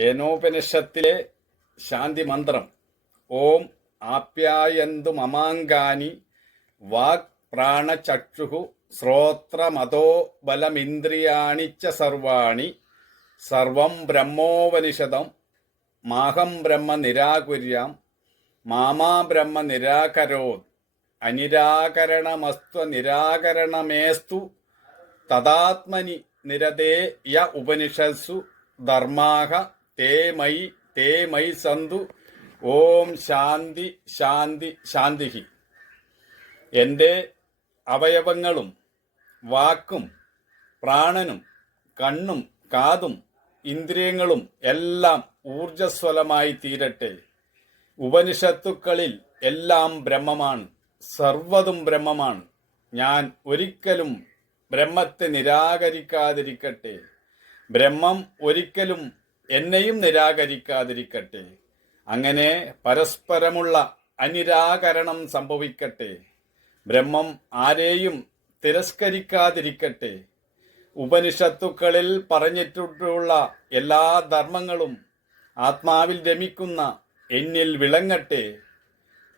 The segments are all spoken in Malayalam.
കേനോപനിഷത്തിലെ ശാന്തി മന്ത്രം ഓം ആപ്യായന്തു മമാങ്കാനി വാക് പ്രാണചക്ഷുഹു ശ്രോത്രമതോ ബലമിന്ദ്രിയാണിച്ച സർവാണി. സർവം ബ്രഹ്മോപനിഷദം മാഹം ബ്രഹ്മ നിരാകുര്യാം മാമാ ബ്രഹ്മ നിരാകരോ അനിരാകരണമസ്ത്വ നിരാകരണമേസ്തു തദാത്മനി നിരതേ യ ഉപനിഷത്സു ധർമാഹ തേ മൈ തേ മൈ സന്തു ഓം ശാന്തി ശാന്തി ശാന്തിഹി. എന്റെ അവയവങ്ങളും വാക്കും പ്രാണനും കണ്ണും കാതും ഇന്ദ്രിയങ്ങളും എല്ലാം ഊർജസ്വലമായി തീരട്ടെ. ഉപനിഷത്തുക്കളിൽ എല്ലാം ബ്രഹ്മമാണ്. സർവതും ബ്രഹ്മമാണ്. ഞാൻ ഒരിക്കലും ബ്രഹ്മത്തെ നിരാകരിക്കാതിരിക്കട്ടെ. ബ്രഹ്മം ഒരിക്കലും എന്നെയും നിരാകരിക്കാതിരിക്കട്ടെ. അങ്ങനെ പരസ്പരമുള്ള അനിരാകരണം സംഭവിക്കട്ടെ. ബ്രഹ്മം ആരെയും തിരസ്കരിക്കാതിരിക്കട്ടെ. ഉപനിഷത്തുക്കളിൽ പറഞ്ഞിട്ടുള്ള എല്ലാ ധർമ്മങ്ങളും ആത്മാവിൽ രമിക്കുന്ന എന്നിൽ വിളങ്ങട്ടെ.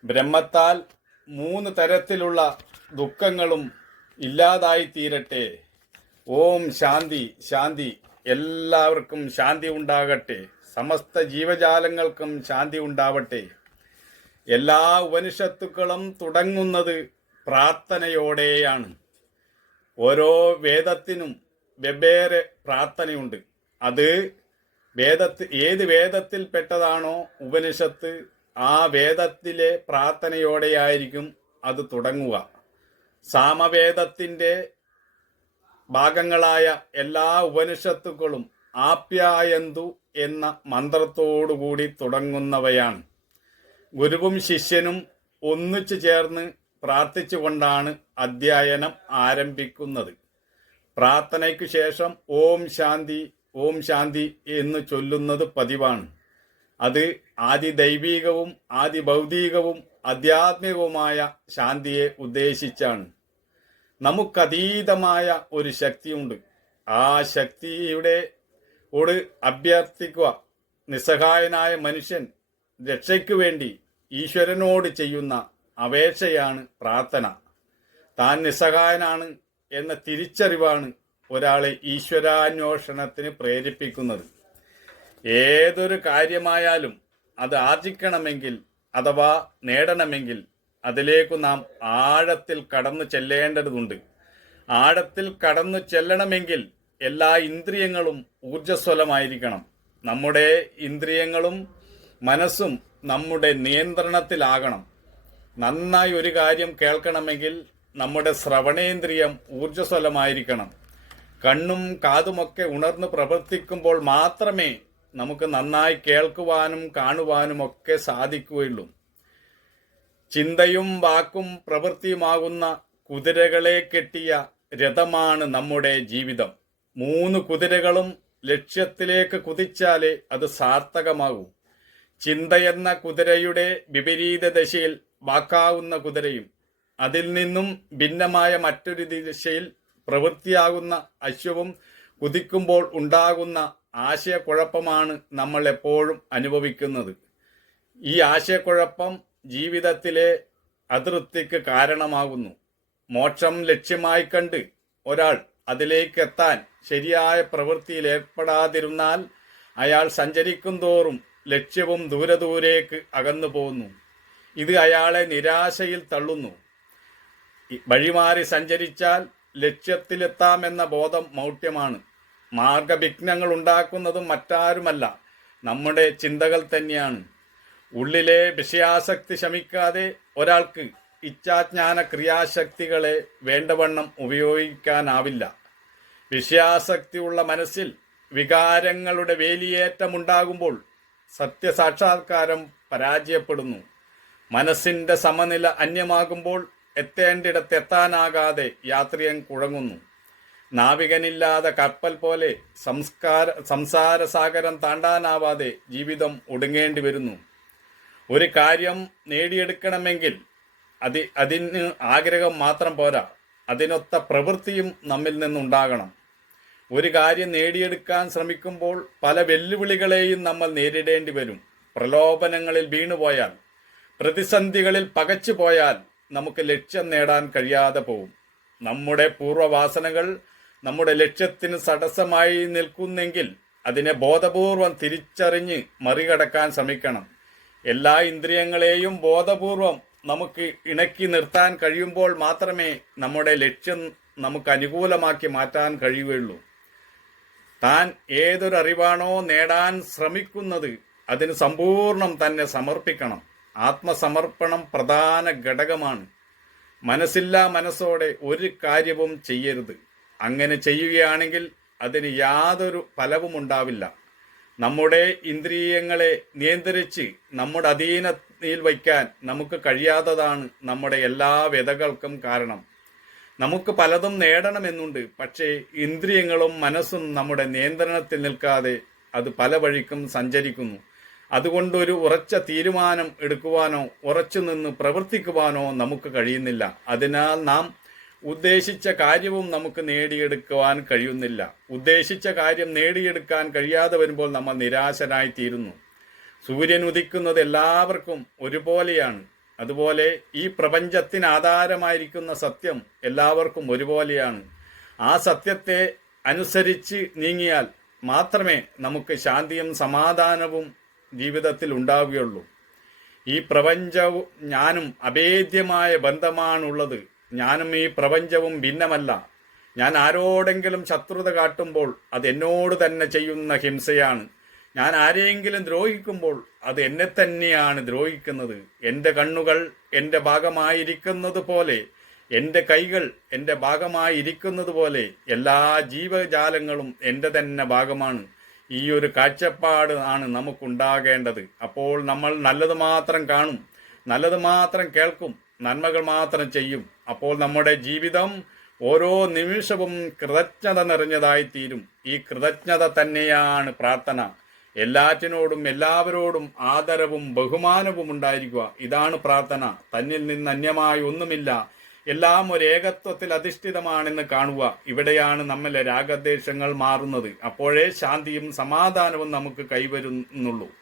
ബ്രഹ്മത്താൽ മൂന്ന് തരത്തിലുള്ള ദുഃഖങ്ങളും ഇല്ലാതായി തീരട്ടെ ഓം ശാന്തി ശാന്തി. എല്ലാവർക്കും ശാന്തി ഉണ്ടാകട്ടെ. സമസ്ത ജീവജാലങ്ങൾക്കും ശാന്തി ഉണ്ടാവട്ടെ. എല്ലാ ഉപനിഷത്തുക്കളും തുടങ്ങുന്നത് പ്രാർത്ഥനയോടെയാണ്. ഓരോ വേദത്തിനും വെവ്വേറെ പ്രാർത്ഥനയുണ്ട്. അത് വേദത്ത് ഏത് വേദത്തിൽ പെട്ടതാണോ ഉപനിഷത്ത് ആ വേദത്തിലെ പ്രാർത്ഥനയോടെയായിരിക്കും അത് തുടങ്ങുക. സാമവേദത്തിന്റെ ഭാഗങ്ങളായ എല്ലാ ഉപനിഷത്തുക്കളും ആപ്യായന്തു എന്ന മന്ത്രത്തോടുകൂടി തുടങ്ങുന്നവയാണ്. ഗുരുവും ശിഷ്യനും ഒന്നിച്ചു ചേർന്ന് പ്രാർത്ഥിച്ചുകൊണ്ടാണ് അധ്യയനം ആരംഭിക്കുന്നത്. പ്രാർത്ഥനയ്ക്കു ശേഷം ഓം ശാന്തി ഓം ശാന്തി എന്ന് ചൊല്ലുന്നത് പതിവാണ്. അത് ആദി ദൈവീകവും ആദി ഭൗതികവും ആധ്യാത്മികവുമായ ശാന്തിയെ ഉദ്ദേശിച്ചാണ്. നമുക്കതീതമായ ഒരു ശക്തിയുണ്ട്. ആ ശക്തിയുടെ ഓട് അഭ്യർത്ഥിക്കുക. നിസ്സഹായനായ മനുഷ്യൻ രക്ഷയ്ക്കു വേണ്ടി ഈശ്വരനോട് ചെയ്യുന്ന അപേക്ഷയാണ് പ്രാർത്ഥന. താൻ നിസ്സഹായനാണ് എന്ന തിരിച്ചറിവാണ് ഒരാളെ ഈശ്വരാന്വേഷണത്തിന് പ്രേരിപ്പിക്കുന്നത്. ഏതൊരു കാര്യമായാലും അത് ആർജിക്കണമെങ്കിൽ അഥവാ നേടണമെങ്കിൽ അതിലേക്കു നാം ആഴത്തിൽ കടന്നു ചെല്ലേണ്ടതുണ്ട്. ആഴത്തിൽ കടന്നു ചെല്ലണമെങ്കിൽ എല്ലാ ഇന്ദ്രിയങ്ങളും ഊർജസ്വലമായിരിക്കണം. നമ്മുടെ ഇന്ദ്രിയങ്ങളും മനസ്സും നമ്മുടെ നിയന്ത്രണത്തിലാകണം. നന്നായി ഒരു കാര്യം കേൾക്കണമെങ്കിൽ നമ്മുടെ ശ്രവണേന്ദ്രിയം ഊർജസ്വലമായിരിക്കണം. കണ്ണും കാതുമൊക്കെ ഉണർന്ന് പ്രവർത്തിക്കുമ്പോൾ മാത്രമേ നമുക്ക് നന്നായി കേൾക്കുവാനും കാണുവാനും ഒക്കെ സാധിക്കുകയുള്ളൂ. ചിന്തയും വാക്കും പ്രവൃത്തിയുമാകുന്ന കുതിരകളെ കെട്ടിയ രഥമാണ് നമ്മുടെ ജീവിതം. മൂന്ന് കുതിരകളും ലക്ഷ്യത്തിലേക്ക് കുതിച്ചാലേ അത് സാർത്ഥകമാകൂ. ചിന്തയെന്ന കുതിരയുടെ വിപരീത ദശയിൽ വാക്കാവുന്ന കുതിരയും അതിൽ നിന്നും ഭിന്നമായ മറ്റൊരു ദിശയിൽ പ്രവൃത്തിയാകുന്ന അശ്വവും കുതിക്കുമ്പോൾ ഉണ്ടാകുന്ന ആശയക്കുഴപ്പമാണ് നമ്മൾ എപ്പോഴും അനുഭവിക്കുന്നത്. ഈ ആശയക്കുഴപ്പം ജീവിതത്തിലെ അതൃപ്തിക്ക് കാരണമാകുന്നു. മോക്ഷം ലക്ഷ്യമായി കണ്ട് ഒരാൾ അതിലേക്ക് എത്താൻ ശരിയായ പ്രവൃത്തിയിൽ ഏർപ്പെടാതിരുന്നാൽ അയാൾ സഞ്ചരിക്കും തോറും ലക്ഷ്യവും ദൂരെ ദൂരേക്ക് അകന്നു പോകുന്നു. ഇത് അയാളെ നിരാശയിൽ തള്ളുന്നു. വഴിമാറി സഞ്ചരിച്ചാൽ ലക്ഷ്യത്തിലെത്താമെന്ന ബോധം മൗഢ്യമാണ്. മാർഗവിഘ്നങ്ങൾ ഉണ്ടാക്കുന്നതും മറ്റാരുമല്ല. നമ്മുടെ ചിന്തകൾ തന്നെയാണ്. ഉള്ളിലെ വിഷയാസക്തി ശമിക്കാതെ ഒരാൾക്ക് ഇച്ഛാജ്ഞാന ക്രിയാശക്തികളെ വേണ്ടവണ്ണം ഉപയോഗിക്കാനാവില്ല. വിഷയാസക്തിയുള്ള മനസ്സിൽ വികാരങ്ങളുടെ വേലിയേറ്റമുണ്ടാകുമ്പോൾ സത്യസാക്ഷാത്കാരം പരാജയപ്പെടുന്നു. മനസ്സിന്റെ സമനില അന്യമാകുമ്പോൾ എത്തേണ്ടിടത്ത് എത്താനാകാതെ യാത്രികൻ കുഴങ്ങുന്നു. നാവികനില്ലാതെ കപ്പൽ പോലെ സംസ്കാര സംസാര സാഗരം താണ്ടാനാവാതെ ജീവിതം ഒടുങ്ങേണ്ടി വരുന്നു ഒരു കാര്യം നേടിയെടുക്കണമെങ്കിൽ അതി അതിന് ആഗ്രഹം മാത്രം പോരാ. അതിനൊത്ത പ്രവൃത്തിയും നമ്മിൽ നിന്നുണ്ടാകണം. ഒരു കാര്യം നേടിയെടുക്കാൻ ശ്രമിക്കുമ്പോൾ പല വെല്ലുവിളികളെയും നമ്മൾ നേരിടേണ്ടി വരും. പ്രലോഭനങ്ങളിൽ വീണുപോയാൽ പ്രതിസന്ധികളിൽ പകച്ചു പോയാൽ നമുക്ക് ലക്ഷ്യം നേടാൻ കഴിയാതെ പോകും നമ്മുടെ പൂർവവാസനകൾ നമ്മുടെ ലക്ഷ്യത്തിന് തടസ്സമായി നിൽക്കുന്നെങ്കിൽ അതിനെ ബോധപൂർവം തിരിച്ചറിഞ്ഞ് മറികടക്കാൻ ശ്രമിക്കണം. എല്ലാ ഇന്ദ്രിയങ്ങളെയും ബോധപൂർവം നമുക്ക് ഇണക്കി നിർത്താൻ കഴിയുമ്പോൾ മാത്രമേ നമ്മുടെ ലക്ഷ്യം നമുക്ക് അനുകൂലമാക്കി മാറ്റാൻ കഴിയുകയുള്ളൂ. താൻ ഏതൊരറിവാണോ നേടാൻ ശ്രമിക്കുന്നത് അതിന് സമ്പൂർണം തന്നെ സമർപ്പിക്കണം. ആത്മസമർപ്പണം പ്രധാന ഘടകമാണ്. മനസ്സില്ല മനസ്സോടെ ഒരു കാര്യവും ചെയ്യരുത്. അങ്ങനെ ചെയ്യുകയാണെങ്കിൽ അതിന് യാതൊരു ഫലവും ഉണ്ടാവില്ല നമ്മുടെ ഇന്ദ്രിയങ്ങളെ നിയന്ത്രിച്ച് നമ്മുടെ അധീനയിൽ വയ്ക്കാൻ നമുക്ക് കഴിയാത്തതാണ് നമ്മുടെ എല്ലാ വ്യതകൾക്കും കാരണം. നമുക്ക് പലതും നേടണമെന്നുണ്ട് പക്ഷേ ഇന്ദ്രിയങ്ങളും മനസ്സും നമ്മുടെ നിയന്ത്രണത്തിൽ നിൽക്കാതെ അത് പല വഴിക്കും സഞ്ചരിക്കുന്നു. അതുകൊണ്ട് ഒരു ഉറച്ച തീരുമാനം എടുക്കുവാനോ ഉറച്ചു നിന്ന് പ്രവർത്തിക്കുവാനോ നമുക്ക് കഴിയുന്നില്ല. അതിനാൽ നാം ഉദ്ദേശിച്ച കാര്യവും നമുക്ക് നേടിയെടുക്കുവാൻ കഴിയുന്നില്ല. ഉദ്ദേശിച്ച കാര്യം നേടിയെടുക്കാൻ കഴിയാതെ വരുമ്പോൾ നമ്മൾ നിരാശനായിത്തീരുന്നു സൂര്യൻ ഉദിക്കുന്നത് എല്ലാവർക്കും ഒരുപോലെയാണ്. അതുപോലെ ഈ പ്രപഞ്ചത്തിന് ആധാരമായിരിക്കുന്ന സത്യം എല്ലാവർക്കും ഒരുപോലെയാണ്. ആ സത്യത്തെ അനുസരിച്ച് നീങ്ങിയാൽ മാത്രമേ നമുക്ക് ശാന്തിയും സമാധാനവും ജീവിതത്തിൽ ഉണ്ടാവുകയുള്ളൂ. ഈ പ്രപഞ്ചവും ഞാനും അഭേദ്യമായ ബന്ധമാണുള്ളത്. ഞാനും ഈ പ്രപഞ്ചവും ഭിന്നമല്ല. ഞാൻ ആരോടെങ്കിലും ശത്രുത കാട്ടുമ്പോൾ അത് എന്നോട് തന്നെ ചെയ്യുന്ന ഹിംസയാണ്. ഞാൻ ആരെയെങ്കിലും ദ്രോഹിക്കുമ്പോൾ അത് എന്നെ തന്നെയാണ് ദ്രോഹിക്കുന്നത്. എന്റെ കണ്ണുകൾ എന്റെ ഭാഗമായിരിക്കുന്നത് പോലെ എന്റെ കൈകൾ എന്റെ ഭാഗമായിരിക്കുന്നത് പോലെ എല്ലാ ജീവജാലങ്ങളും എന്റെ തന്നെ ഭാഗമാണ്. ഈ ഒരു കാഴ്ചപ്പാട് ആണ് നമുക്കുണ്ടാകേണ്ടത്. അപ്പോൾ നമ്മൾ നല്ലത് മാത്രം കാണും നല്ലത് മാത്രം കേൾക്കും നന്മകൾ മാത്രം ചെയ്യും. അപ്പോൾ നമ്മുടെ ജീവിതം ഓരോ നിമിഷവും കൃതജ്ഞത നിറഞ്ഞതായി തീരും. ഈ കൃതജ്ഞത തന്നെയാണ് പ്രാർത്ഥന. എല്ലാറ്റിനോടും എല്ലാവരോടും ആദരവും ബഹുമാനവും ഉണ്ടായിരിക്കുക. ഇതാണ് പ്രാർത്ഥന. തന്നിൽ നിന്ന് അന്യമായി ഒന്നുമില്ല. എല്ലാം ഒരു ഏകത്വത്തിൽ അധിഷ്ഠിതമാണെന്ന് കാണുക. ഇവിടെയാണ് നമ്മളെ രാഗദ്വേഷങ്ങൾ മാറുന്നത്. അപ്പോഴേ ശാന്തിയും സമാധാനവും നമുക്ക് കൈവരുന്നുള്ളൂ.